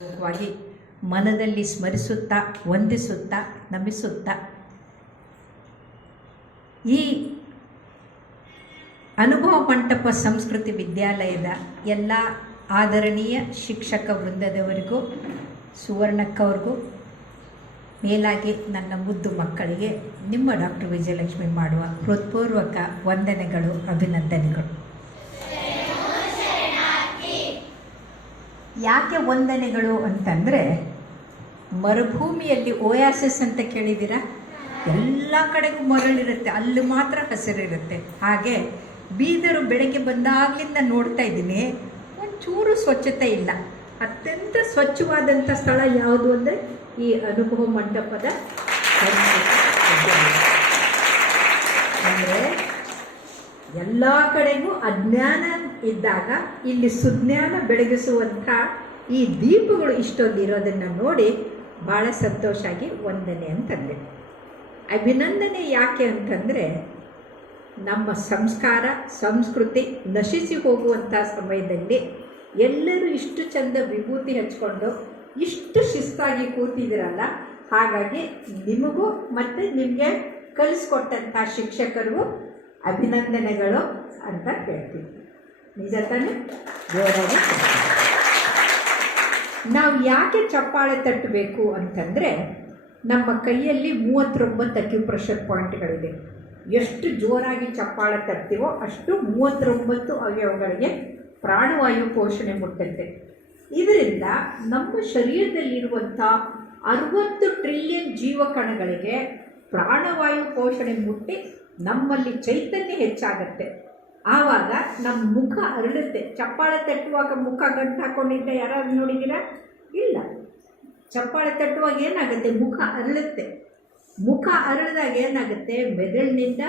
ವಾಗಿ ಮನದಲ್ಲಿ ಸ್ಮರಿಸುತ್ತಾ, ವಂದಿಸುತ್ತಾ, ನಮಿಸುತ್ತಾ. ಈ ಅನುಭವ ಮಂಟಪ ಸಂಸ್ಕೃತಿ ವಿದ್ಯಾಲಯದ ಎಲ್ಲ ಆದರಣೀಯ ಶಿಕ್ಷಕ ವೃಂದದವರಿಗೂ, ಸುವರ್ಣಕ್ಕವ್ರಿಗೂ, ಮೇಲಾಗಿ ನನ್ನ ಮುದ್ದು ಮಕ್ಕಳಿಗೆ ನಿಮ್ಮ ಡಾಕ್ಟರ್ ವಿಜಯಲಕ್ಷ್ಮಿ ಮಾಡುವ ಹೃತ್ಪೂರ್ವಕ ವಂದನೆಗಳು, ಅಭಿನಂದನೆಗಳು. ಯಾಕೆ ವಂದನೆಗಳು ಅಂತಂದರೆ, ಮರುಭೂಮಿಯಲ್ಲಿ ಓಯಾಸಿಸ್ ಅಂತ ಕೇಳಿದ್ದೀರಾ? ಎಲ್ಲ ಕಡೆಗೂ ಮರಳಿರುತ್ತೆ, ಅಲ್ಲಿ ಮಾತ್ರ ಹಸಿರಿರುತ್ತೆ. ಹಾಗೆ ಬೀದರು ಬೆಳಗ್ಗೆ ಬಂದಾಗಲಿಂದ ನೋಡ್ತಾ ಇದ್ದೀನಿ, ಒಂಚೂರು ಸ್ವಚ್ಛತೆ ಇಲ್ಲ. ಅತ್ಯಂತ ಸ್ವಚ್ಛವಾದಂಥ ಸ್ಥಳ ಯಾವುದು ಅಂದರೆ, ಈ ಅನುಭವ ಮಂಟಪದ ಅಂದರೆ ಎಲ್ಲ ಕಡೆಗೂ ಅಜ್ಞಾನ ಇದ್ದಾಗ ಇಲ್ಲಿ ಸುಜ್ಞಾನ ಬೆಳಗಿಸುವಂಥ ಈ ದೀಪಗಳು ಇಷ್ಟೊಂದು ಇರೋದನ್ನು ನೋಡಿ ಭಾಳ ಸಂತೋಷ ಆಗಿ ವಂದನೆ ಅಂತಂದೆ. ಅಭಿನಂದನೆ ಯಾಕೆ ಅಂತಂದರೆ ನಮ್ಮ ಸಂಸ್ಕಾರ, ಸಂಸ್ಕೃತಿ ನಶಿಸಿ ಹೋಗುವಂಥ ಸಮಯದಲ್ಲಿ ಎಲ್ಲರೂ ಇಷ್ಟು ಚಂದ ವಿಭೂತಿ ಹಚ್ಕೊಂಡು ಇಷ್ಟು ಶಿಸ್ತಾಗಿ ಕೂತಿದ್ದೀರಲ್ಲ, ಹಾಗಾಗಿ ನಿಮಗೂ ಮತ್ತು ನಿಮಗೆ ಕಲಿಸ್ಕೊಟ್ಟಂಥ ಶಿಕ್ಷಕರಿಗೂ ಅಭಿನಂದನೆಗಳು ಅಂತ ಹೇಳ್ತೀವಿ. ನಿಜ ತಾನೇ? ಜೋರಾಗಿ ನಾವು ಯಾಕೆ ಚಪ್ಪಾಳೆ ತಟ್ಟಬೇಕು ಅಂತಂದರೆ ನಮ್ಮ ಕೈಯಲ್ಲಿ ಮೂವತ್ತೊಂಬತ್ತು ಅಕ್ಯುಪ್ರೆಷರ್ ಪಾಯಿಂಟ್ಗಳಿದೆ ಎಷ್ಟು ಜೋರಾಗಿ ಚಪ್ಪಾಳೆ ತಟ್ತೀವೋ ಅಷ್ಟು ಮೂವತ್ತೊಂಬತ್ತು ಅವಯವಗಳಿಗೆ ಪ್ರಾಣವಾಯು ಪೋಷಣೆ ಮುಟ್ಟುತ್ತೆ ಇದರಿಂದ ನಮ್ಮ ಶರೀರದಲ್ಲಿರುವಂಥ ಅರವತ್ತು ಟ್ರಿಲಿಯನ್ ಜೀವಕಣಗಳಿಗೆ ಪ್ರಾಣವಾಯು ಪೋಷಣೆ ಮುಟ್ಟಿ ನಮ್ಮಲ್ಲಿ ಚೈತನ್ಯ ಹೆಚ್ಚಾಗತ್ತೆ. ಆವಾಗ ನಮ್ಮ ಮುಖ ಅರಳುತ್ತೆ. ಚಪ್ಪಾಳೆ ತಟ್ಟುವಾಗ ಮುಖ ಗಂಟು ಹಾಕೊಂಡಿದ್ದ ಯಾರಾದ್ರು ನೋಡಿದ್ದೀರಾ? ಇಲ್ಲ. ಚಪ್ಪಾಳೆ ತಟ್ಟುವಾಗ ಏನಾಗುತ್ತೆ? ಮುಖ ಅರಳುತ್ತೆ. ಮುಖ ಅರಳಿದಾಗ ಏನಾಗುತ್ತೆ? ಮೆದುಳಿನಿಂದ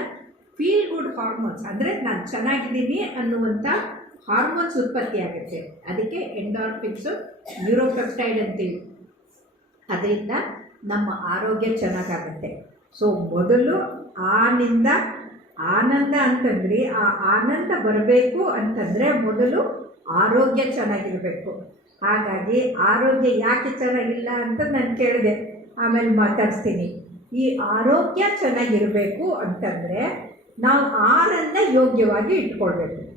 ಫೀಲ್ ಗುಡ್ ಹಾರ್ಮೋನ್ಸ್ ಅಂದರೆ ನಾನು ಚೆನ್ನಾಗಿದ್ದೀನಿ ಅನ್ನುವಂಥ ಹಾರ್ಮೋನ್ಸ್ ಉತ್ಪತ್ತಿ ಆಗುತ್ತೆ ಅದಕ್ಕೆ ಎಂಡಾರ್ಫಿಕ್ಸು ನ್ಯೂರೋಪೆಪ್ಟೈಡ್ ಅಂತೀವಿ. ಅದರಿಂದ ನಮ್ಮ ಆರೋಗ್ಯ ಚೆನ್ನಾಗಾಗುತ್ತೆ. ಸೊ ಮೊದಲು ಆನಿಂದ ಆನಂದ ಅಂತಂದ್ರಿ. ಆ ಆನಂದ ಬರಬೇಕು ಅಂತಂದರೆ ಮೊದಲು ಆರೋಗ್ಯ ಚೆನ್ನಾಗಿರಬೇಕು. ಹಾಗಾಗಿ ಆರೋಗ್ಯ ಯಾಕೆ ಚೆನ್ನಾಗಿಲ್ಲ ಅಂತ ನಾನು ಕೇಳಿದೆ. ಆಮೇಲೆ ಮಾತಾಡ್ತೀನಿ ಈ ಆರೋಗ್ಯ ಚೆನ್ನಾಗಿರಬೇಕು ಅಂತಂದರೆ ನಾವು ಆರನ್ನ ಯೋಗ್ಯವಾಗಿ ಇಟ್ಕೊಳ್ಬೇಕು.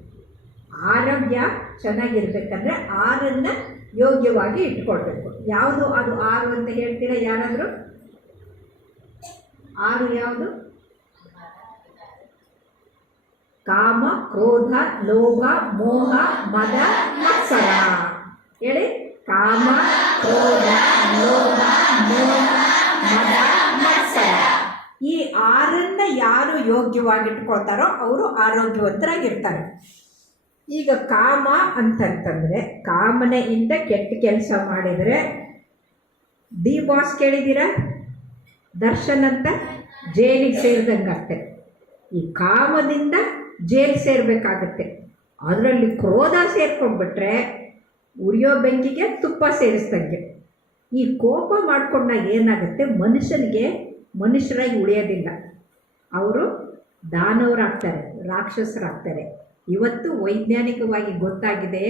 ಆರೋಗ್ಯ ಚೆನ್ನಾಗಿರ್ಬೇಕಂದ್ರೆ ಆರನ್ನ ಯೋಗ್ಯವಾಗಿ ಇಟ್ಕೊಳ್ಬೇಕು. ಯಾವುದು ಅದು ಆರು ಅಂತ ಹೇಳ್ತೀರಾ ಯಾರಾದರೂ? ಆರು ಯಾವುದು? ಕಾಮ, ಕ್ರೋಧ, ಲೋಭ, ಮೋಹ, ಮದ ಮತ್ಸರ ಹೇಳಿ? ಕಾಮ, ಕ್ರೋಧ, ಲೋಭ, ಮೋಹ, ಮದ ಮತ್ಸರ ಈ ಆರನ್ನ ಯಾರು ಯೋಗ್ಯವಾಗಿಟ್ಕೊಳ್ತಾರೋ ಅವರು ಆರೋಗ್ಯವಂತರಾಗಿರ್ತಾರೆ. ಈಗ ಕಾಮ ಅಂತಂತಂದರೆ ಕಾಮನೆಯಿಂದ ಕೆಟ್ಟ ಕೆಲಸ ಮಾಡಿದರೆ ಡಿ ಬಾಸ್ ಕೇಳಿದ್ದೀರಾ ದರ್ಶನ್ ಅಂತ ಜೈಲಿಗೆ ಸೇರಿದಂಗೆ ಆಗ್ತದೆ ಈ ಕಾಮದಿಂದ ಜೈಲು ಸೇರಬೇಕಾಗತ್ತೆ. ಅದರಲ್ಲಿ ಕ್ರೋಧ ಸೇರ್ಕೊಂಡ್ಬಿಟ್ರೆ ಉರಿಯೋ ಬೆಂಕಿಗೆ ತುಪ್ಪ ಸೇರಿಸ್ದಂಗೆ. ಈ ಕೋಪ ಮಾಡಿಕೊಂಡಾಗ ಏನಾಗುತ್ತೆ? ಮನುಷ್ಯನಿಗೆ ಮನುಷ್ಯರಾಗಿ ಉಳಿಯೋದಿಲ್ಲ. ಅವರು ದಾನವರಾಗ್ತಾರೆ, ರಾಕ್ಷಸರಾಗ್ತಾರೆ. ಇವತ್ತು ವೈಜ್ಞಾನಿಕವಾಗಿ ಗೊತ್ತಾಗಿದೆ,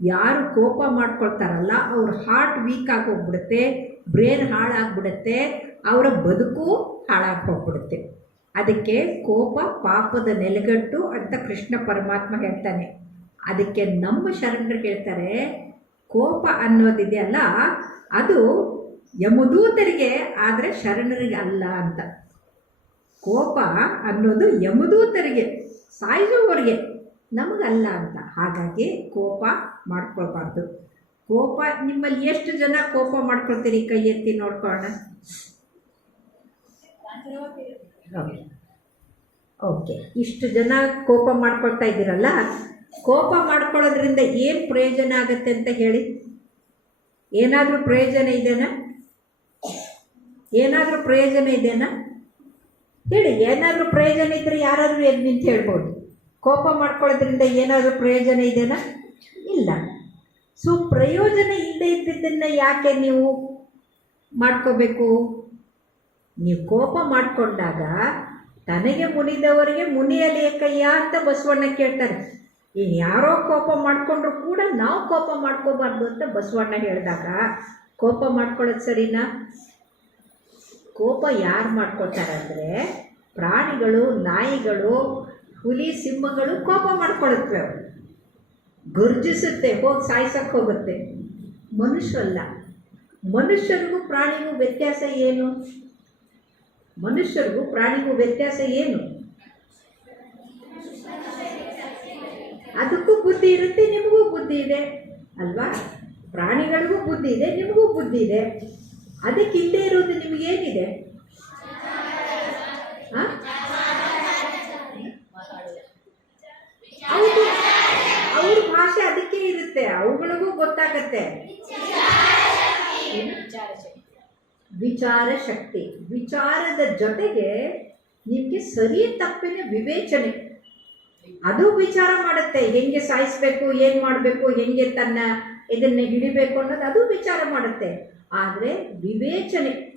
ಯಾರು ಕೋಪ ಮಾಡ್ಕೊಳ್ತಾರಲ್ಲ, ಅವ್ರ ಹಾರ್ಟ್ ವೀಕ್ ಆಗೋಗ್ಬಿಡುತ್ತೆ ಬ್ರೇನ್ ಹಾಳಾಗ್ಬಿಡುತ್ತೆ, ಅವರ ಬದುಕು ಹಾಳಾಗಿ ಹೋಗ್ಬಿಡುತ್ತೆ ಅದಕ್ಕೆ ಕೋಪ ಪಾಪದ ನೆಲೆಗಟ್ಟು ಅಂತ ಕೃಷ್ಣ ಪರಮಾತ್ಮ ಹೇಳ್ತಾನೆ. ಅದಕ್ಕೆ ನಮ್ಮ ಶರಣರು ಹೇಳ್ತಾರೆ, ಕೋಪ ಅನ್ನೋದಿದೆಯಲ್ಲ, ಅದು ಯಮದೂತರಿಗೆ, ಆದರೆ ಶರಣರಿಗೆ ಅಲ್ಲ ಅಂತ. ಕೋಪ ಅನ್ನೋದು ಯಮದೂತರಿಗೆ, ಸಾಯಿಸುವವರಿಗೆ ನಮಗಲ್ಲ ಅಂತ. ಹಾಗಾಗಿ ಕೋಪ ಮಾಡ್ಕೊಳ್ಬಾರ್ದು. ಕೋಪ, ನಿಮ್ಮಲ್ಲಿ ಎಷ್ಟು ಜನ ಕೋಪ ಮಾಡ್ಕೊಳ್ತೀರಿ ಕೈ ಎತ್ತಿ ನೋಡ್ಕೊಳ್ಳೋಣ. ಓಕೆ ಓಕೆ ಇಷ್ಟು ಜನ ಕೋಪ ಮಾಡ್ಕೊಳ್ತಾ ಇದ್ದೀರಲ್ಲ? ಕೋಪ ಮಾಡ್ಕೊಳ್ಳೋದ್ರಿಂದ ಏನು ಪ್ರಯೋಜನ ಆಗುತ್ತೆ ಅಂತ ಹೇಳಿ. ಏನಾದರೂ ಪ್ರಯೋಜನ ಇದೆನಾ? ಏನಾದರೂ ಪ್ರಯೋಜನ ಇದೆನಾ? ಹೇಳಿ, ಏನಾದರೂ ಪ್ರಯೋಜನ ಇದ್ದರೆ ಯಾರಾದರೂ ಎದ್ದು ನಿಂತು ಹೇಳ್ಬೋದು. ಕೋಪ ಮಾಡ್ಕೊಳ್ಳೋದ್ರಿಂದ ಏನಾದರೂ ಪ್ರಯೋಜನ ಇದೆನಾ? ಇಲ್ಲ. ಸೊ ಪ್ರಯೋಜನ ಇಲ್ಲದೆ ಇದ್ದಿದ್ದನ್ನು ಯಾಕೆ ನೀವು ಮಾಡ್ಕೋಬೇಕು? ನೀವು ಕೋಪ ಮಾಡಿಕೊಂಡಾಗ ತನಗೆ ಮುನಿದವರಿಗೆ ಮುನಿಯಲೇಕಯ್ಯ ಅಂತ ಬಸವಣ್ಣ ಕೇಳ್ತಾರೆ. ಇನ್ನು ಯಾರೋ ಕೋಪ ಮಾಡಿಕೊಂಡ್ರು ಕೂಡ ನಾವು ಕೋಪ ಮಾಡ್ಕೋಬಾರ್ದು ಅಂತ ಬಸವಣ್ಣ ಹೇಳಿದಾಗ, ಕೋಪ ಮಾಡ್ಕೊಳ್ಳೋದು ಸರಿನಾ? ಕೋಪ ಯಾರು ಮಾಡ್ಕೊತಾರೆ ಅಂದರೆ ಪ್ರಾಣಿಗಳು, ನಾಯಿಗಳು, ಹುಲಿ, ಸಿಂಹಗಳು ಕೋಪ ಮಾಡ್ಕೊಳತ್ವೆ. ಅವು ಗರ್ಜಿಸುತ್ತೆ ಹೋಗಿ ಸಾಯ್ಸಕ್ಕೆ ಹೋಗುತ್ತೆ. ಮನುಷ್ಯರಲ್ಲ. ಮನುಷ್ಯರಿಗೂ ಪ್ರಾಣಿಗೂ ವ್ಯತ್ಯಾಸ ಏನು? ಮನುಷ್ಯರಿಗೂ ಪ್ರಾಣಿಗೂ ವ್ಯತ್ಯಾಸ ಏನು? ಅದಕ್ಕೂ ಬುದ್ಧಿ ಇರುತ್ತೆ, ನಿಮಗೂ ಬುದ್ಧಿ ಇದೆ. ಅಲ್ವಾ? ಪ್ರಾಣಿಗಳಿಗೂ ಬುದ್ಧಿ ಇದೆ, ನಿಮಗೂ ಬುದ್ಧಿ ಇದೆ. ಅದಕ್ಕೆ ಇಲ್ಲದೆ ಇರೋದು ನಿಮಗೇನಿದೆ? ಹೌದು, ಅವ್ರ ಭಾಷೆ ಅದಕ್ಕೆ ಇರುತ್ತೆ, ಅವುಗಳಿಗೂ ಗೊತ್ತಾಗತ್ತೆ? ವಿಚಾರ ಶಕ್ತಿ ವಿಚಾರದ ಜೊತೆಗೆ ನಿಮಗೆ ಸರಿ ತಪ್ಪಿನ ವಿವೇಚನೆ. ಅದು ವಿಚಾರ ಮಾಡುತ್ತೆ. ಹೆಂಗೆ ಸಾಯಿಸ್ಬೇಕು, ಏನು ಮಾಡಬೇಕು, ಹೆಂಗೆ ತನ್ನ ಇದನ್ನೇ ಹಿಡಿಬೇಕು ಅನ್ನೋದು ಅದು ವಿಚಾರ ಮಾಡುತ್ತೆ. ಆದರೆ ವಿವೇಚನೆ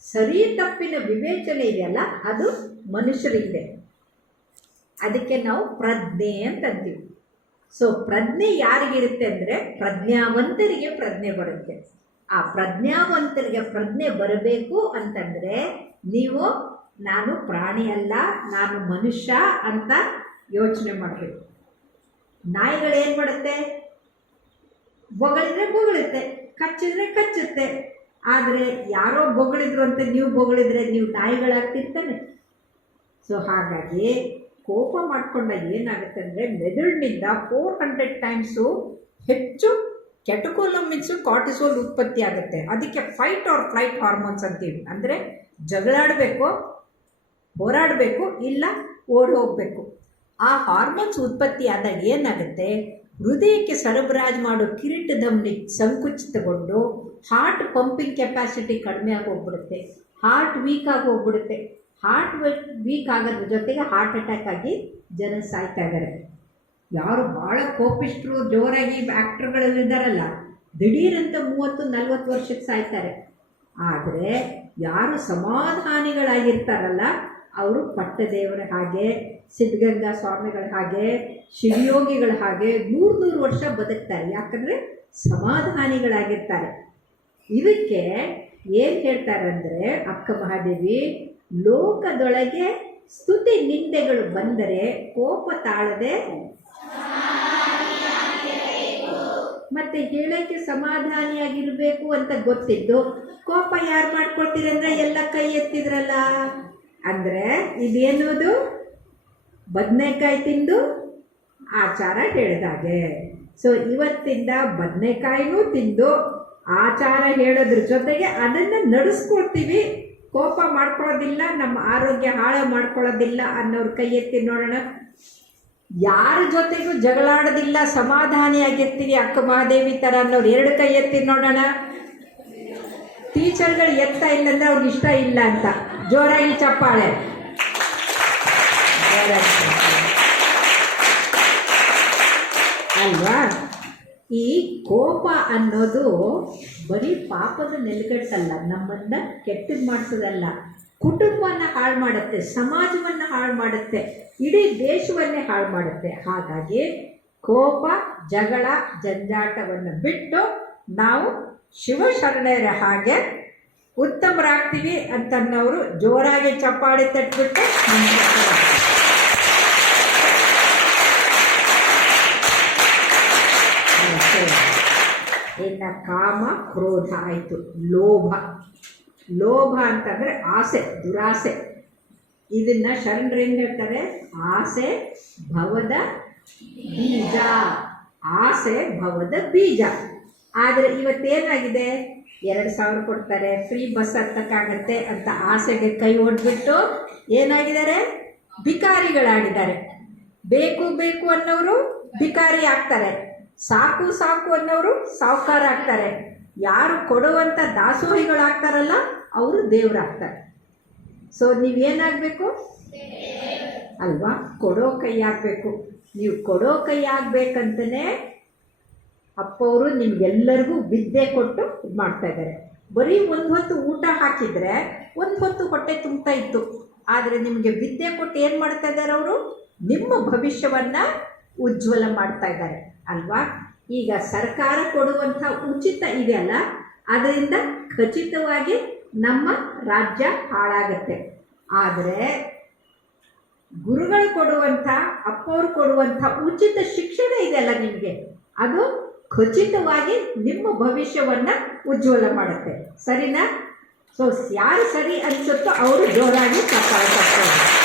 ಸರಿ ತಪ್ಪಿನ ವಿವೇಚನೆ ಇದೆಯಲ್ಲ, ಅದು ಮನುಷ್ಯರಿಗಿದೆ. ಅದಕ್ಕೆ ನಾವು ಪ್ರಜ್ಞೆ ಅಂತ ಅಂತೀವಿ. ಸೊ ಪ್ರಜ್ಞೆ ಯಾರಿಗಿರುತ್ತೆ ಅಂದರೆ ಪ್ರಜ್ಞಾವಂತರಿಗೆ ಪ್ರಜ್ಞೆ ಬರುತ್ತೆ. ಆ ಪ್ರಜ್ಞಾವಂತರಿಗೆ ಪ್ರಜ್ಞೆ ಬರಬೇಕು ಅಂತಂದರೆ ನೀವು ನಾನು ಪ್ರಾಣಿ ಅಲ್ಲ, ನಾನು ಮನುಷ್ಯ ಅಂತ ಯೋಚನೆ ಮಾಡಬೇಕು. ನಾಯಿಗಳು ಏನು ಮಾಡುತ್ತೆ? ಬೊಗಳಿದ್ರೆ ಬೊಗಳುತ್ತೆ, ಕಚ್ಚಿದ್ರೆ ಕಚ್ಚುತ್ತೆ. ಆದರೆ ಯಾರೋ ಬೊಗಳಿದ್ರು ಅಂತ ನೀವು ಬೊಗಳಿದ್ರೆ ನೀವು ನಾಯಿಗಳಾಗ್ತಿರ್ತಾನೆ ಸೊ ಹಾಗಾಗಿ ಕೋಪ ಮಾಡಿಕೊಂಡಾಗ ಏನಾಗುತ್ತೆ ಅಂದರೆ ಮೆದುಳಿನಿಂದ ಫೋರ್ ಹಂಡ್ರೆಡ್ ಟೈಮ್ಸು ಹೆಚ್ಚು ಕೆಟಕೋಲಮಿನ್ಸು ಕಾರ್ಟಿಸೋಲ್ ಉತ್ಪತ್ತಿ ಆಗುತ್ತೆ. ಅದಕ್ಕೆ ಫೈಟ್ ಆರ್ ಫ್ಲೈಟ್ ಹಾರ್ಮೋನ್ಸ್ ಅಂತೀವಿ ಅಂದರೆ ಜಗಳಾಡಬೇಕು, ಹೋರಾಡಬೇಕು, ಇಲ್ಲ ಓಡಿ ಹೋಗಬೇಕು ಆ ಹಾರ್ಮೋನ್ಸ್ ಉತ್ಪತ್ತಿ ಆದಾಗ ಏನಾಗುತ್ತೆ? ಹೃದಯಕ್ಕೆ ಸರಬರಾಜು ಮಾಡೋ ಕಿರೀಟ ಧಮನಿ ಸಂಕುಚಿತಗೊಂಡು ಹಾರ್ಟ್ ಪಂಪಿಂಗ್ ಕೆಪಾಸಿಟಿ ಕಡಿಮೆ ಆಗಿ ಹೋಗ್ಬಿಡುತ್ತೆ. ಹಾರ್ಟ್ ವೀಕ್ ಆಗಿ ಹೋಗ್ಬಿಡುತ್ತೆ. ಹಾರ್ಟ್ ವೀಕ್ ಆಗೋದ್ರ ಜೊತೆಗೆ ಹಾರ್ಟ್ ಅಟ್ಯಾಕ್ ಆಗಿ ಜನ ಸಾಯ್ತಾ ಇದ್ದಾರೆ. ಯಾರು ಭಾಳ ಕೋಪಿಷ್ಟರು, ಜೋರಾಗಿ ಆ್ಯಕ್ಟ್ರ್ಗಳು ಇದ್ದಾರಲ್ಲ, ದಿಢೀರಂತ ಮೂವತ್ತು, ನಲ್ವತ್ತು ವರ್ಷಕ್ಕೆ ಸಾಯ್ತಾರೆ. ಆದರೆ ಯಾರು ಸಮಾಧಾನಿಗಳಾಗಿರ್ತಾರಲ್ಲ, ಅವರು ಪಟ್ಟದೇವರ ಹಾಗೆ, ಸಿದ್ಧಗಂಗಾ ಸ್ವಾಮಿಗಳ ಹಾಗೆ, ಶಿವಯೋಗಿಗಳ ಹಾಗೆ ನೂರು ನೂರು ವರ್ಷ ಬದುಕ್ತಾರೆ. ಯಾಕಂದರೆ ಸಮಾಧಾನಿಗಳಾಗಿರ್ತಾರೆ. ಇದಕ್ಕೆ ಏನು ಹೇಳ್ತಾರೆ ಅಂದರೆ ಅಕ್ಕ ಮಹಾದೇವಿ, ಲೋಕದೊಳಗೆ ಸ್ತುತಿ ನಿಂದೆಗಳು ಬಂದರೆ ಕೋಪ ತಾಳದೆ ಮತ್ತೆ ಹೇಳೋಕ್ಕೆ ಸಮಾಧಾನಿಯಾಗಿರ್ಬೇಕು ಅಂತ ಗೊತ್ತಿದ್ದು, ಕೋಪ ಯಾರು ಮಾಡ್ಕೊಳ್ತೀರಂದ್ರೆ ಎಲ್ಲ ಕೈ ಎತ್ತಿದ್ರಲ್ಲ? ಅಂದರೆ ಇದೇನೋದು? ಬದನೆಕಾಯಿ ತಿಂದು ಆಚಾರ ಹೇಳಿದಾಗೆ ಸೊ ಇವತ್ತಿಂದ ಬದನೆಕಾಯಿನೂ ತಿಂದು ಆಚಾರ ಹೇಳೋದ್ರ ಜೊತೆಗೆ ಅದನ್ನು ನಡೆಸ್ಕೊಳ್ತೀವಿ ಕೋಪ ಮಾಡ್ಕೊಳ್ಳೋದಿಲ್ಲ, ನಮ್ಮ ಆರೋಗ್ಯ ಹಾಳು ಮಾಡ್ಕೊಳ್ಳೋದಿಲ್ಲ ಅನ್ನೋರು ಕೈ ಎತ್ತಿ ನೋಡೋಣ. ಯಾರ ಜೊತೆಗೂ ಜಗಳಾಡೋದಿಲ್ಲ ಸಮಾಧಾನಿಯಾಗಿರ್ತೀವಿ ಅಕ್ಕ ಮಹಾದೇವಿ ಥರ ಅನ್ನೋರು ಎರಡು ಕೈ ಎತ್ತಿ ನೋಡೋಣ. ಟೀಚರ್ಗಳು ಎತ್ತಾ ಇಲ್ಲಂದ್ರೆ ಅವ್ರಿಗೆ ಇಷ್ಟ ಇಲ್ಲ ಅಂತ. ಜೋರಾಗಿ ಚಪ್ಪಾಳೆ. ಜೋರಾಗಿ ಚಪ್ಪಾಳೆ. ಅಲ್ವಾ? ಈ ಕೋಪ ಅನ್ನೋದು ಬರೀ ಪಾಪದ ನೆಲೆಗಟ್ಟಲ್ಲ, ನಮ್ಮನ್ನ ಕೆಟ್ಟದ್ದು ಮಾಡಿಸೋದಲ್ಲ. ಕುಟುಂಬನ ಹಾಳು ಮಾಡುತ್ತೆ, ಸಮಾಜವನ್ನು ಹಾಳು ಮಾಡುತ್ತೆ, ಇಡೀ ದೇಶವನ್ನೇ ಹಾಳು ಮಾಡುತ್ತೆ. ಹಾಗಾಗಿ ಕೋಪ, ಜಗಳ, ಜಂಜಾಟವನ್ನು ಬಿಟ್ಟು ನಾವು ಶಿವಶರಣರ ಹಾಗೆ ಉತ್ತಮರಾಗ್ತೀವಿ ಅಂತನ್ನೋರು ಜೋರಾಗಿ ಚಪ್ಪಾಳೆ ತಟ್ಬಿಟ್ಟು ಇನ್ನು ಕಾಮ, ಕ್ರೋಧ ಆಯಿತು, ಲೋಭ. ಲೋಭ ಅಂತಂದರೆ ಆಸೆ, ದುರಾಸೆ. ಇದನ್ನ ಶರಣರು ಹೇಳ್ತಾರೆ? ಆಸೆ ಭವದ ಬೀಜ. ಆಸೆ ಭವದ ಬೀಜ. ಆದರೆ ಇವತ್ತೇನಾಗಿದೆ? ಎರಡು ಸಾವಿರ ಕೊಡ್ತಾರೆ ಫ್ರೀ ಬಸ್ ಹತ್ತಕ್ಕಾಗತ್ತೆ ಅಂತ ಆಸೆಗೆ ಕೈ ಒಡ್ಬಿಟ್ಟು ಏನಾಗಿದ್ದಾರೆ? ಭಿಕಾರಿಗಳಾಗಿದ್ದಾರೆ. ಬೇಕು ಬೇಕು ಅನ್ನೋರು ಭಿಕಾರಿ ಆಗ್ತಾರೆ. ಸಾಕು ಸಾಕು ಅನ್ನೋರು ಸಾಹುಕಾರ ಆಗ್ತಾರೆ. ಯಾರು ಕೊಡುವಂಥ ದಾಸೋಹಿಗಳಾಗ್ತಾರಲ್ಲ ಅವರು ದೇವರಾಗ್ತಾರೆ. ಸೊ ನೀವೇನಾಗಬೇಕು? ಅಲ್ವಾ? ಕೊಡೋ ಕೈ ಆಗಬೇಕು. ನೀವು ಕೊಡೋ ಕೈ ಆಗಬೇಕಂತಲೇ ಅಪ್ಪವರು ನಿಮ್ಗೆಲ್ಲರಿಗೂ ವಿದ್ಯೆ ಕೊಟ್ಟು ಇದು ಮಾಡ್ತಾ ಇದ್ದಾರೆ. ಬರೀ ಒಂದು ಹೊತ್ತು ಊಟ ಹಾಕಿದರೆ ಒಂದು ಹೊತ್ತು ಹೊಟ್ಟೆ ತುಂಬ್ತಾ ಇತ್ತು. ಆದರೆ ನಿಮಗೆ ವಿದ್ಯೆ ಕೊಟ್ಟು ಏನು ಮಾಡ್ತಾ ಇದ್ದಾರೆ ಅವರು? ನಿಮ್ಮ ಭವಿಷ್ಯವನ್ನು ಉಜ್ವಲ ಮಾಡ್ತಾ ಇದ್ದಾರೆ. ಅಲ್ವಾ? ಈಗ ಸರ್ಕಾರ ಕೊಡುವಂಥ ಉಚಿತ ಇದೆಯಲ್ಲ ಅದರಿಂದ ಖಚಿತವಾಗಿ ನಮ್ಮ ರಾಜ್ಯ ಹಾಳಾಗತ್ತೆ. ಆದರೆ ಗುರುಗಳು ಕೊಡುವಂಥ, ಅಪ್ಪವರು ಕೊಡುವಂಥ ಉಚಿತ ಶಿಕ್ಷಣ ಇದೆಯಲ್ಲ ನಿಮಗೆ? ಅದು ಖಚಿತವಾಗಿ ನಿಮ್ಮ ಭವಿಷ್ಯವನ್ನ ಉಜ್ವಲ ಮಾಡುತ್ತೆ. ಸರಿನಾ? ಸೊ ಯಾರು ಸರಿ ಅನಿಸುತ್ತೋ ಅವರು ಜೋರಾಗಿ ಚಪ್ಪಾಳೆ ತಟ್ತಾರೆ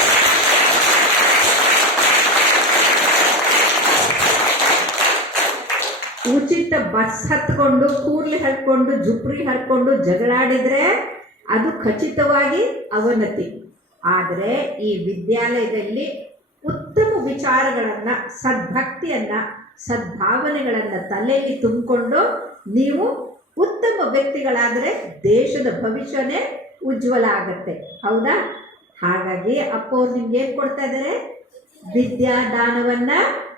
ಉಚಿತ ಬಸ್ ಹತ್ಕೊಂಡು ಕೂರ್ಲಿ ಹರ್ಕೊಂಡು, ಜುಪ್ರಿ ಹರ್ಕೊಂಡು ಜಗಳಾಡಿದ್ರೆ ಅದು ಖಚಿತವಾಗಿ ಅವನತಿ. ಆದರೆ ಈ ವಿದ್ಯಾಲಯದಲ್ಲಿ ಉತ್ತಮ ವಿಚಾರಗಳನ್ನು, ಸದ್ಭಕ್ತಿಯನ್ನು, ಸದ್ಭಾವನೆಗಳನ್ನು ತಲೆಯಲ್ಲಿ ತುಂಬಿಕೊಂಡು ನೀವು ಉತ್ತಮ ವ್ಯಕ್ತಿಗಳಾದರೆ ದೇಶದ ಭವಿಷ್ಯನೇ ಉಜ್ವಲ ಆಗತ್ತೆ. ಹೌದಾ? ಹಾಗಾಗಿ ಅಪ್ಪ ಅವ್ರು ನಿಮ್ಗೆ ಏನು ಕೊಡ್ತಾ ಇದ್ದಾರೆ ವಿದ್ಯಾದಾನವನ್ನ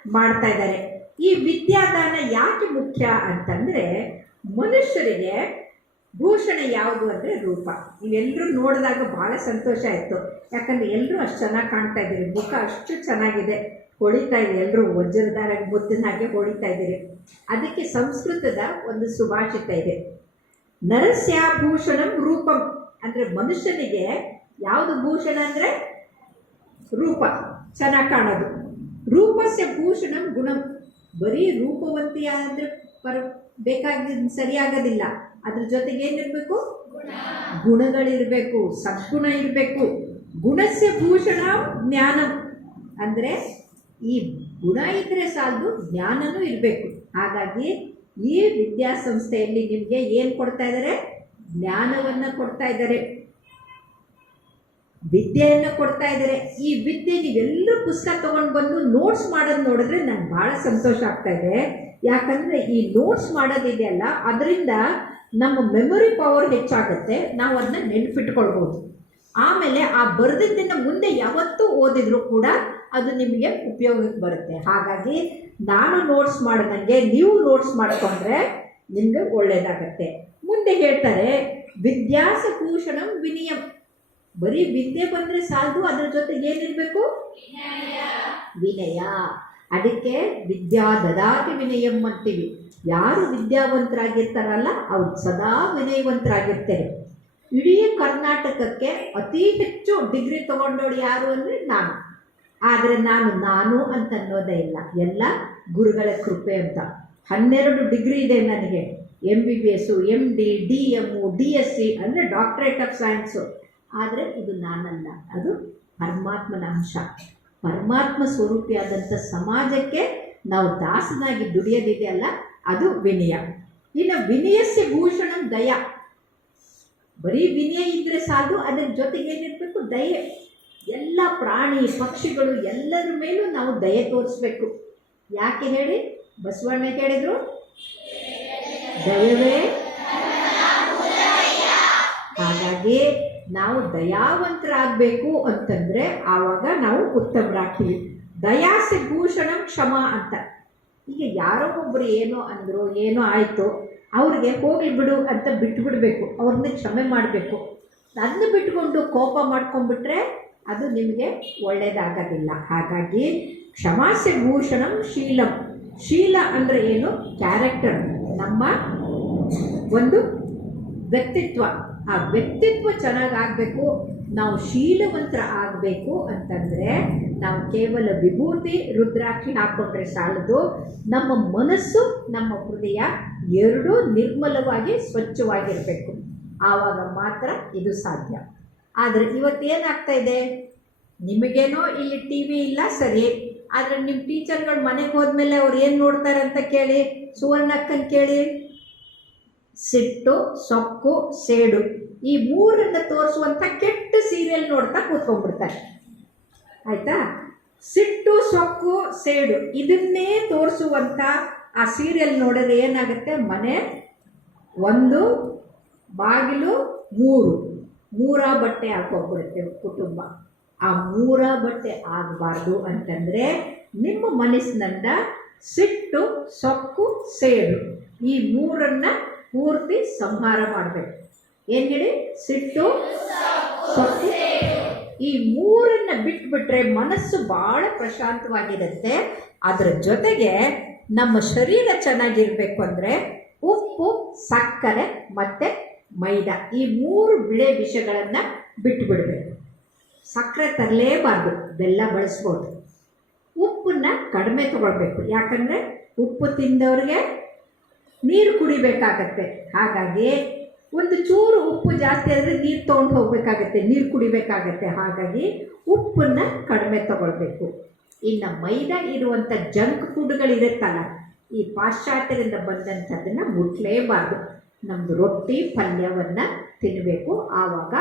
ಮಾಡ್ತಾ ಇದ್ದಾರೆ ಈ ವಿದ್ಯಾದಾನ ಯಾಕೆ ಮುಖ್ಯ ಅಂತಂದ್ರೆ ಮನುಷ್ಯರಿಗೆ ಭೂಷಣ ಯಾವುದು ಅಂದರೆ ರೂಪ. ನೀವೆಲ್ಲರೂ ನೋಡಿದಾಗ ಭಾಳ ಸಂತೋಷ ಆಯಿತು. ಯಾಕಂದರೆ ಎಲ್ಲರೂ ಅಷ್ಟು ಚೆನ್ನಾಗಿ ಕಾಣ್ತಾ ಇದ್ದೀರಿ. ಮುಖ ಅಷ್ಟು ಚೆನ್ನಾಗಿದೆ. ಹೊಳಿತಾ ಇದೆ. ಎಲ್ಲರೂ ವಜ್ರದಾರಾಗಿ ಮುದ್ದಿನ ಹಾಗೆ ಹೊಳಿತಾ ಇದ್ದೀರಿ. ಅದಕ್ಕೆ ಸಂಸ್ಕೃತದ ಒಂದು ಸುಭಾಷಿತ ಇದೆ. ನರಸ್ಯಾಭೂಷಣಂ ರೂಪಂ. ಅಂದರೆ ಮನುಷ್ಯನಿಗೆ ಯಾವುದು ಭೂಷಣ ಅಂದರೆ? ರೂಪ. ಚೆನ್ನಾಗಿ ಕಾಣೋದು. ರೂಪಸ್ಯ ಭೂಷಣಂ ಗುಣಂ. ಬರೀ ರೂಪವಂತಿ ಆದರೆ ಪರ ಬೇಕಾಗಿ ಸರಿಯಾಗೋದಿಲ್ಲ. ಅದ್ರ ಜೊತೆಗೆ ಏನಿರಬೇಕು? ಗುಣಗಳಿರಬೇಕು, ಸದ್ಗುಣ ಇರಬೇಕು. ಗುಣಸ್ಯ ಭೂಷಣ ಜ್ಞಾನ. ಅಂದರೆ ಈ ಗುಣ ಇದ್ದರೆ ಸಾಲದು ಜ್ಞಾನನೂ ಇರಬೇಕು. ಹಾಗಾಗಿ ಈ ವಿದ್ಯಾಸಂಸ್ಥೆಯಲ್ಲಿ ನಿಮಗೆ ಏನು ಕೊಡ್ತಾ ಇದ್ದಾರೆ ಜ್ಞಾನವನ್ನು ಕೊಡ್ತಾ ಇದ್ದಾರೆ ವಿದ್ಯೆಯನ್ನು ಕೊಡ್ತಾ ಇದ್ದಾರೆ ಈ ವಿದ್ಯೆ ನೀವೆಲ್ಲರೂ ಪುಸ್ತಕ ತೊಗೊಂಡು ಬಂದು ನೋಟ್ಸ್ ಮಾಡೋದು ನೋಡಿದ್ರೆ ನನಗೆ ಭಾಳ ಸಂತೋಷ ಆಗ್ತಾ ಇದೆ. ಯಾಕಂದರೆ ಈ ನೋಟ್ಸ್ ಮಾಡೋದಿದೆಯಲ್ಲ, ಅದರಿಂದ ನಮ್ಮ ಮೆಮೊರಿ ಪವರ್ ಹೆಚ್ಚಾಗುತ್ತೆ, ನಾವು ಅದನ್ನ ನೆನ್ಪಿಟ್ಕೊಳ್ಬೋದು. ಆಮೇಲೆ ಆ ಬರೆದಿದ್ದನ್ನು ಮುಂದೆ ಯಾವತ್ತೂ ಓದಿದ್ರು ಕೂಡ ಅದು ನಿಮಗೆ ಉಪಯೋಗಕ್ಕೆ ಬರುತ್ತೆ. ಹಾಗಾಗಿ ನಾನು ನೋಟ್ಸ್ ಮಾಡ್ದಂಗೆ ನೀವು ನೋಟ್ಸ್ ಮಾಡಿಕೊಂಡ್ರೆ ನಿಮಗೆ ಒಳ್ಳೆಯದಾಗತ್ತೆ ಮುಂದೆ ಹೇಳ್ತಾರೆ ವಿದ್ಯಾಸಭೂಷಣಂ ವಿನಿಯಂ. ಬರೀ ವಿದ್ಯೆ ಬಂದರೆ ಸಾಲದು, ಅದರ ಜೊತೆ ಏನಿರಬೇಕು? ವಿನಯ. ಅದಕ್ಕೆ ವಿದ್ಯಾ ದದಾತಿ ವಿನಯಂ ಅಂತೀವಿ. ಯಾರು ವಿದ್ಯಾವಂತರಾಗಿರ್ತಾರಲ್ಲ, ಅವ್ರು ಸದಾ ವಿನಯವಂತರಾಗಿರ್ತಾರೆ. ಇಡೀ ಕರ್ನಾಟಕಕ್ಕೆ ಅತಿ ಹೆಚ್ಚು ಡಿಗ್ರಿ ತಗೊಂಡೋಳು ಯಾರು ಅಂದರೆ ನಾನು. ಆದರೆ ನಾನು ನಾನು ಅಂತ ಅನ್ನೋದೇ ಇಲ್ಲ. ಎಲ್ಲ ಗುರುಗಳ ಕೃಪೆ ಅಂತ. ಹನ್ನೆರಡು ಡಿಗ್ರಿ ಇದೆ ನನಗೆ. M B B S M D D M D S C ಅಂದರೆ ಡಾಕ್ಟ್ರೇಟ್ ಆಫ್ ಸೈನ್ಸು ಆದರೆ ಇದು ನಾನಲ್ಲ. ಅದು ಪರಮಾತ್ಮನ ಅಂಶ. ಪರಮಾತ್ಮ ಸ್ವರೂಪಿಯಾದಂಥ ಸಮಾಜಕ್ಕೆ ನಾವು ದಾಸನಾಗಿ ದುಡಿಯೋದಿದೆಯಲ್ಲ ಅದು ವಿನಯ. ಇನ್ನು ವಿನಯಸ್ಯ ಭೂಷಣ ದಯ. ಬರೀ ವಿನಯ ಇದ್ದರೆ ಸಾಕು, ಅದರ ಜೊತೆಗೆ ಏನಿರಬೇಕು, ದಯೆ. ಎಲ್ಲ ಪ್ರಾಣಿ ಪಕ್ಷಿಗಳು ಎಲ್ಲರ ಮೇಲೂ ನಾವು ದಯೆ ತೋರಿಸ್ಬೇಕು. ಯಾಕೆ ಹೇಳಿ? ಬಸವಣ್ಣ ಕೇಳಿದ್ರು ದಯವೇ. ಹಾಗಾಗಿ ನಾವು ದಯಾವಂತರಾಗಬೇಕು ಅಂತಂದ್ರೆ ಆವಾಗ ನಾವು ಉತ್ತಮರಾಗ್ತೀವಿ. ದಯಾಸೆ ಭೂಷಣ ಕ್ಷಮ ಅಂತ. ಈಗ ಯಾರೋ ಒಬ್ಬರು ಏನೋ ಅಂದರು, ಏನೋ ಆಯಿತು, ಅವ್ರಿಗೆ ಹೋಗಲಿ ಬಿಡು ಅಂತ ಬಿಟ್ಬಿಡಬೇಕು, ಅವ್ರನ್ನ ಕ್ಷಮೆ ಮಾಡಬೇಕು. ನನ್ನ ಬಿಟ್ಕೊಂಡು ಕೋಪ ಮಾಡ್ಕೊಂಡ್ಬಿಟ್ರೆ ಅದು ನಿಮಗೆ ಒಳ್ಳೆಯದಾಗೋದಿಲ್ಲ ಹಾಗಾಗಿ ಕ್ಷಮಾಸ್ಯ ಭೂಷಣಂ ಶೀಲಂ. ಶೀಲ ಅಂದರೆ ಏನು? ಕ್ಯಾರೆಕ್ಟರ್ ನಮ್ಮ ಒಂದು ವ್ಯಕ್ತಿತ್ವ. ಆ ವ್ಯಕ್ತಿತ್ವ ಚೆನ್ನಾಗಾಗಬೇಕು ನಾವು ಶೀಲವಂತರ ಆಗಬೇಕು ಅಂತಂದರೆ ನಾವು ಕೇವಲ ವಿಭೂತಿ, ರುದ್ರಾಕ್ಷಿ ಹಾಕ್ಕೊಂಡ್ರೆ ಸಾಲದು. ನಮ್ಮ ಮನಸ್ಸು, ನಮ್ಮ ಹೃದಯ ಎರಡೂ ನಿರ್ಮಲವಾಗಿ ಸ್ವಚ್ಛವಾಗಿರಬೇಕು. ಆವಾಗ ಮಾತ್ರ ಇದು ಸಾಧ್ಯ. ಆದರೆ ಇವತ್ತೇನಾಗ್ತಾ ಇದೆ? ನಿಮಗೇನೋ ಇಲ್ಲಿ ಟಿ ವಿ ಇಲ್ಲ ಸರಿ, ಆದರೆ ನಿಮ್ಮ ಟೀಚರ್ಗಳು ಮನೆಗೆ ಹೋದ್ಮೇಲೆ ಅವ್ರು ಏನು ನೋಡ್ತಾರೆ ಅಂತ ಕೇಳಿ? ಸುವರ್ಣಕ್ಕನ್ ಕೇಳಿ? ಸಿಟ್ಟು, ಸೊಕ್ಕು, ಸೇಡು ಈ ಮೂರನ್ನು ತೋರಿಸುವಂಥ ಕೆಟ್ಟ ಸೀರಿಯಲ್ ನೋಡ್ತಾ ಕೂತ್ಕೊಂಡ್ಬಿಡ್ತಾರೆ. ಆಯ್ತಾ? ಸಿಟ್ಟು, ಸೊಕ್ಕು, ಸೇಡು ಇದನ್ನೇ ತೋರಿಸುವಂಥ ಆ ಸೀರಿಯಲ್ ನೋಡಿದ್ರೆ ಏನಾಗುತ್ತೆ? ಮನೆ, ಒಂದು, ಬಾಗಿಲು, ಮೂರು. ಮೂರ ಬಟ್ಟೆ ಹಾಕೋಗ್ಬಿಡುತ್ತೆ ಕುಟುಂಬ. ಆ ಮೂರ ಬಟ್ಟೆ ಆಗಬಾರ್ದು ಅಂತಂದರೆ ನಿಮ್ಮ ಮನಸ್ಸಿನಿಂದ ಸಿಟ್ಟು, ಸೊಕ್ಕು, ಸೇಡು ಈ ಮೂರನ್ನ ಪೂರ್ತಿ ಸಂಹಾರ ಮಾಡಬೇಕು. ಏನು ಹೇಳಿ? ಸಿಟ್ಟು ಸೊಕ್ಕು ಈ ಮೂರನ್ನ ಬಿಟ್ಬಿಟ್ರೆ ಮನಸ್ಸು ಬಹಳ ಪ್ರಶಾಂತವಾಗಿರುತ್ತೆ. ಅದರ ಜೊತೆಗೆ ನಮ್ಮ ಶರೀರ ಚೆನ್ನಾಗಿರ್ಬೇಕು ಅಂದರೆ ಉಪ್ಪು, ಸಕ್ಕರೆ ಮತ್ತು ಮೈದಾ. ಈ ಮೂರು ಬಿಳೆ ವಿಷಗಳನ್ನು ಬಿಟ್ಟುಬಿಡಬೇಕು ಸಕ್ಕರೆ ತರಲೇಬಾರ್ದು, ಬೆಲ್ಲ ಬಳಸ್ಬೋದು. ಉಪ್ಪನ್ನ ಕಡಿಮೆ ತಗೊಳ್ಬೇಕು. ಯಾಕಂದರೆ ಉಪ್ಪು ತಿಂದವ್ರಿಗೆ ನೀರು ಕುಡಿಬೇಕಾಗತ್ತೆ. ಹಾಗಾಗಿ ಒಂದು ಚೂರು ಉಪ್ಪು ಜಾಸ್ತಿ ಆದರೆ ನೀರು ತೊಗೊಂಡು ಹೋಗಬೇಕಾಗತ್ತೆ, ನೀರು ಕುಡಿಬೇಕಾಗತ್ತೆ. ಹಾಗಾಗಿ ಉಪ್ಪನ್ನು ಕಡಿಮೆ ತಗೊಳ್ಬೇಕು. ಇನ್ನು ಮೈದಾ ಇರುವಂಥ ಜಂಕ್ ಫುಡ್ಗಳಿರುತ್ತಲ್ಲ, ಈ ಪಾಶ್ಚಾತ್ಯದಿಂದ ಬಂದಂಥದ್ದನ್ನು ಮುಟ್ಲೇಬಾರ್ದು. ನಮ್ಮದು ರೊಟ್ಟಿ, ಪಲ್ಯವನ್ನು ತಿನ್ನಬೇಕು ಆವಾಗ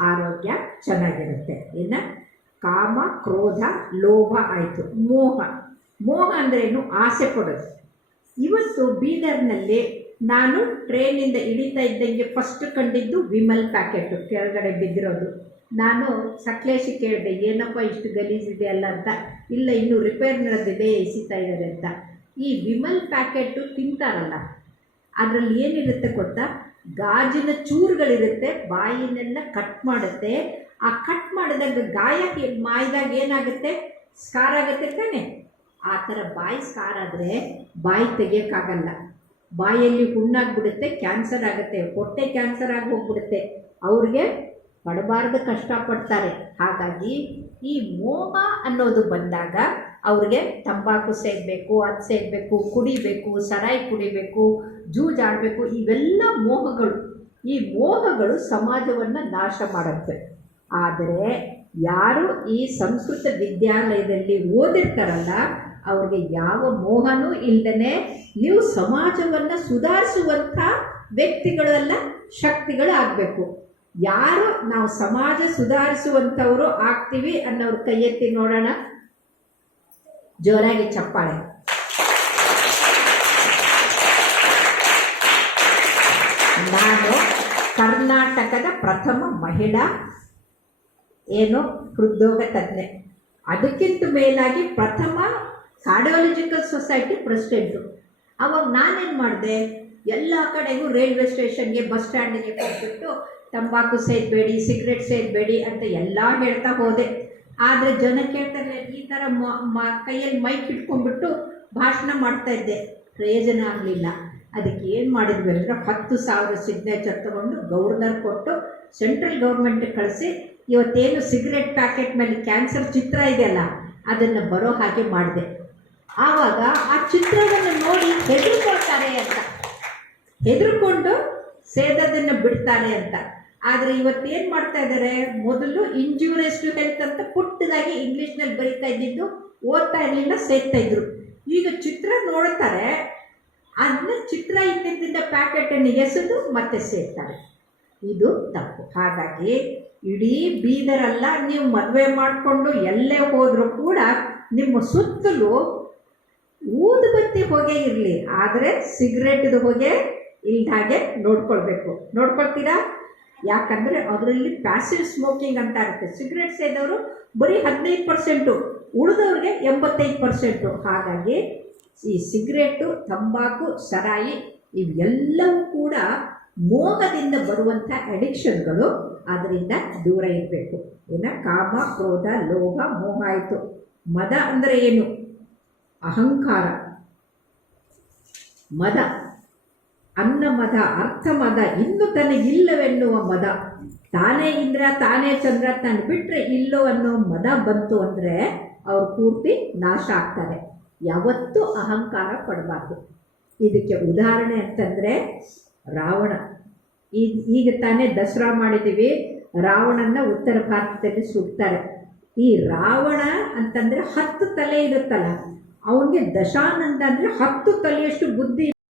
ಆರೋಗ್ಯ ಚೆನ್ನಾಗಿರುತ್ತೆ. ಇನ್ನು ಕಾಮ, ಕ್ರೋಧ, ಲೋಭ ಆಯಿತು. ಮೋಹ. ಮೋಹ ಅಂದ್ರೇನು? ಆಸೆ ಪಡೋದು. ಇವತ್ತು ಬೀದರ್ನಲ್ಲಿ ನಾನು ಟ್ರೈನಿಂದ ಇಳಿತಾ ಇದ್ದಂಗೆ ಫಸ್ಟ್ ಕಂಡಿದ್ದು ವಿಮಲ್ ಪ್ಯಾಕೆಟು ಕೆಳಗಡೆ ಬಿದ್ದಿರೋದು. ನಾನು ಸಕ್ಲೇಶಿ ಕೇಳಿದೆ, ಏನಪ್ಪ ಇಷ್ಟು ಗಲೀಜಿದೆ ಅಲ್ಲ ಅಂತ. ಇಲ್ಲ, ಇನ್ನೂ ರಿಪೇರ್ ನಡೆದಿದೆ, ಎಸಿತಾ ಇದ್ದಾರೆ ಅಂತ. ಈ ವಿಮಲ್ ಪ್ಯಾಕೆಟು ತಿಂತಾರಲ್ಲ, ಅದರಲ್ಲಿ ಏನಿರುತ್ತೆ ಗೊತ್ತಾ? ಗಾಜಿನ ಚೂರುಗಳಿರುತ್ತೆ, ಬಾಯಿನೆಲ್ಲ ಕಟ್ ಮಾಡುತ್ತೆ. ಆ ಕಟ್ ಮಾಡಿದಾಗ ಗಾಯ ಮಾಯ್ದಾಗ ಏನಾಗುತ್ತೆ? ಸ್ಕಾರ್ ಆಗುತ್ತೆ ತಾನೆ? ಆ ಥರ ಬಾಯಿ ಸ್ಕಾರ್ ಆದರೆ ಬಾಯಿ ತೆಗಿಯೋಕ್ಕಾಗಲ್ಲ. ಬಾಯಲ್ಲಿ ಹುಣ್ಣಾಗ್ಬಿಡುತ್ತೆ ಕ್ಯಾನ್ಸರ್ ಆಗುತ್ತೆ, ಹೊಟ್ಟೆ ಕ್ಯಾನ್ಸರ್ ಆಗಿ ಹೋಗ್ಬಿಡುತ್ತೆ. ಅವ್ರಿಗೆ ಪಡಬಾರ್ದು, ಕಷ್ಟಪಡ್ತಾರೆ. ಹಾಗಾಗಿ ಈ ಮೋಹ ಅನ್ನೋದು ಬಂದಾಗ ಅವ್ರಿಗೆ ತಂಬಾಕು ಸೇದಬೇಕು, ಅದು ಸೇದಬೇಕು, ಕುಡಿಬೇಕು, ಸರಾಯಿ ಕುಡಿಬೇಕು, ಜೂಜಾಡಬೇಕು, ಇವೆಲ್ಲ ಮೋಹಗಳು ಈ ಮೋಹಗಳು ಸಮಾಜವನ್ನು ನಾಶ ಮಾಡುತ್ತೆ. ಆದರೆ ಯಾರು ಈ ಸಂಸ್ಕೃತ ವಿದ್ಯಾಲಯದಲ್ಲಿ ಓದಿರ್ತಾರಲ್ಲ ಅವ್ರಿಗೆ ಯಾವ ಮೋಹನೂ ಇಲ್ಲದೇ ನೀವು ಸಮಾಜವನ್ನು ಸುಧಾರಿಸುವಂಥ ವ್ಯಕ್ತಿಗಳೆಲ್ಲ, ಶಕ್ತಿಗಳು ಆಗಬೇಕು. ಯಾರು ನಾವು ಸಮಾಜ ಸುಧಾರಿಸುವಂಥವರು ಆಗ್ತೀವಿ ಅನ್ನೋರು ಕೈ ಎತ್ತಿ ನೋಡೋಣ. ಜೋರಾಗಿ ಚಪ್ಪಾಳೆ. ನಾನು ಕರ್ನಾಟಕದ ಪ್ರಥಮ ಮಹಿಳಾ ಏನು ಹೃದ್ರೋಗ ತಜ್ಞೆ. ಅದಕ್ಕಿಂತ ಮೇಲಾಗಿ ಪ್ರಥಮ ಕಾರ್ಡಿಯಾಲಜಿಕಲ್ ಸೊಸೈಟಿ ಪ್ರೆಸಿಡೆಂಟು ಅವಾಗ ನಾನೇನು ಮಾಡಿದೆ? ಎಲ್ಲ ಕಡೆಗೂ ರೈಲ್ವೆ ಸ್ಟೇಷನ್ಗೆ ಬಸ್ ಸ್ಟ್ಯಾಂಡಿಗೆ ಕೊಟ್ಬಿಟ್ಟು, ತಂಬಾಕು ಸೇದಬೇಡಿ ಸಿಗರೆಟ್ ಸೇದಬೇಡಿ ಅಂತ ಎಲ್ಲ ಹೇಳ್ತಾ ಹೋದೆ. ಆದರೆ ಜನ ಕೇಳ್ತಾರೆ, ಈ ಥರ ಮ ಕೈಯಲ್ಲಿ ಮೈಕ್ ಇಟ್ಕೊಂಡ್ಬಿಟ್ಟು ಭಾಷಣ ಮಾಡ್ತಾ ಇದ್ದೆ. ಪ್ರಯೋಜನ ಆಗಲಿಲ್ಲ. ಅದಕ್ಕೆ ಏನು ಮಾಡಿದ್ವಿ ಅಂದರೆ, ಹತ್ತು ಸಾವಿರ ಸಿಗ್ನೇಚರ್ ತೊಗೊಂಡು ಗೌರ್ನರ್ ಕೊಟ್ಟು ಸೆಂಟ್ರಲ್ ಗೌರ್ಮೆಂಟಿಗೆ ಕಳಿಸಿ, ಇವತ್ತೇನು ಸಿಗರೆಟ್ ಪ್ಯಾಕೆಟ್ ಮೇಲೆ ಕ್ಯಾನ್ಸರ್ ಚಿತ್ರ ಇದೆಯಲ್ಲ, ಅದನ್ನು ಬರೋ ಹಾಗೆ ಮಾಡಿದೆ. ಆವಾಗ ಆ ಚಿತ್ರವನ್ನು ನೋಡಿ ಹೆದರ್ಕೊಳ್ತಾರೆ ಅಂತ. ಹೆದರ್ಕೊಂಡು ಸೇದೋದನ್ನು ಬಿಡ್ತಾರೆ ಅಂತ. ಆದರೆ ಇವತ್ತೇನು ಮಾಡ್ತಾ ಇದ್ದಾರೆ? ಮೊದಲು ಇಂಜೂರಿಯಸ್ ಟು ಹೆಲ್ತ್ ಅಂತ ಪುಟ್ಟದಾಗಿ ಇಂಗ್ಲೀಷ್ನಲ್ಲಿ ಬರೀತಾ ಇದ್ದಿದ್ದು ಓದ್ತಾ ಇರಲಿಲ್ಲ ಸೇರ್ತಾ ಇದ್ರು. ಈಗ ಚಿತ್ರ ನೋಡ್ತಾರೆ ಅದನ್ನ ಚಿತ್ರ ಇದ್ದಿದ್ದ ಪ್ಯಾಕೆಟನ್ನು ಎಸೆದು ಮತ್ತೆ ಸೇರ್ತಾರೆ ಇದು ತಪ್ಪು. ಹಾಗಾಗಿ ಇಡೀ ಬೀದರಲ್ಲ ನೀವು ಮದುವೆ ಮಾಡಿಕೊಂಡು ಎಲ್ಲೇ ಹೋದರೂ ಕೂಡ ನಿಮ್ಮ ಸುತ್ತಲೂ ಊದುಬತ್ತಿ ಹೊಗೆ ಇರಲಿ, ಆದರೆ ಸಿಗರೇಟ್ದು ಹೊಗೆ ಹಾಗೆ ನೋಡ್ಕೊಳ್ಬೇಕು. ನೋಡ್ಕೊಳ್ತೀರಾ? ಯಾಕಂದರೆ ಅದರಲ್ಲಿ ಪ್ಯಾಸಿವ್ ಸ್ಮೋಕಿಂಗ್ ಅಂತ ಇರುತ್ತೆ. ಸಿಗರೇಟ್ ಸೇದವರು ಬರೀ ಹದಿನೈದು ಪರ್ಸೆಂಟು ಉಳಿದವ್ರಿಗೆ ಎಂಬತ್ತೈದು ಪರ್ಸೆಂಟು ಹಾಗಾಗಿ ಈ ಸಿಗರೇಟು ತಂಬಾಕು, ಸರಾಯಿ ಇವೆಲ್ಲವೂ ಕೂಡ ಮೋಹದಿಂದ ಬರುವಂಥ ಅಡಿಕ್ಷನ್ಗಳು ಅದರಿಂದ ದೂರ ಇರಬೇಕು. ಇನ್ನು ಕಾಮ, ಕ್ರೋಧ, ಲೋಭ, ಮೋಹ ಆಯಿತು. ಮದ ಅಂದರೆ ಏನು? ಅಹಂಕಾರ. ಮದ. ಅನ್ನ ಮದ, ಅರ್ಥ ಮದ, ಇನ್ನು ತನಗಿಲ್ಲವೆನ್ನುವ ಮದ. ತಾನೇ ಇಂದ್ರ, ತಾನೇ ಚಂದ್ರ, ತಾನು ಬಿಟ್ಟರೆ ಇಲ್ಲೋ ಅನ್ನೋ ಮದ ಬಂತು ಅಂದರೆ ಅವ್ರು ಪೂರ್ತಿ ನಾಶ ಆಗ್ತಾರೆ. ಯಾವತ್ತೂ ಅಹಂಕಾರ ಪಡಬಾರ್ದು. ಇದಕ್ಕೆ ಉದಾಹರಣೆ ಅಂತಂದರೆ ರಾವಣ. ಈಗ ಈಗ ತಾನೇ ದಸರಾ ಮಾಡಿದ್ದೀವಿ ರಾವಣನ ಉತ್ತರ ಭಾರತದಲ್ಲಿ ಸುಡ್ತಾರೆ. ಈ ರಾವಣ ಅಂತಂದರೆ ಹತ್ತು ತಲೆ ಇರುತ್ತಲ್ಲ ಅವನಿಗೆ ದಶಾನಂದ ಅಂದರೆ ಹತ್ತು ತಲೆಯಷ್ಟು ಬುದ್ಧಿ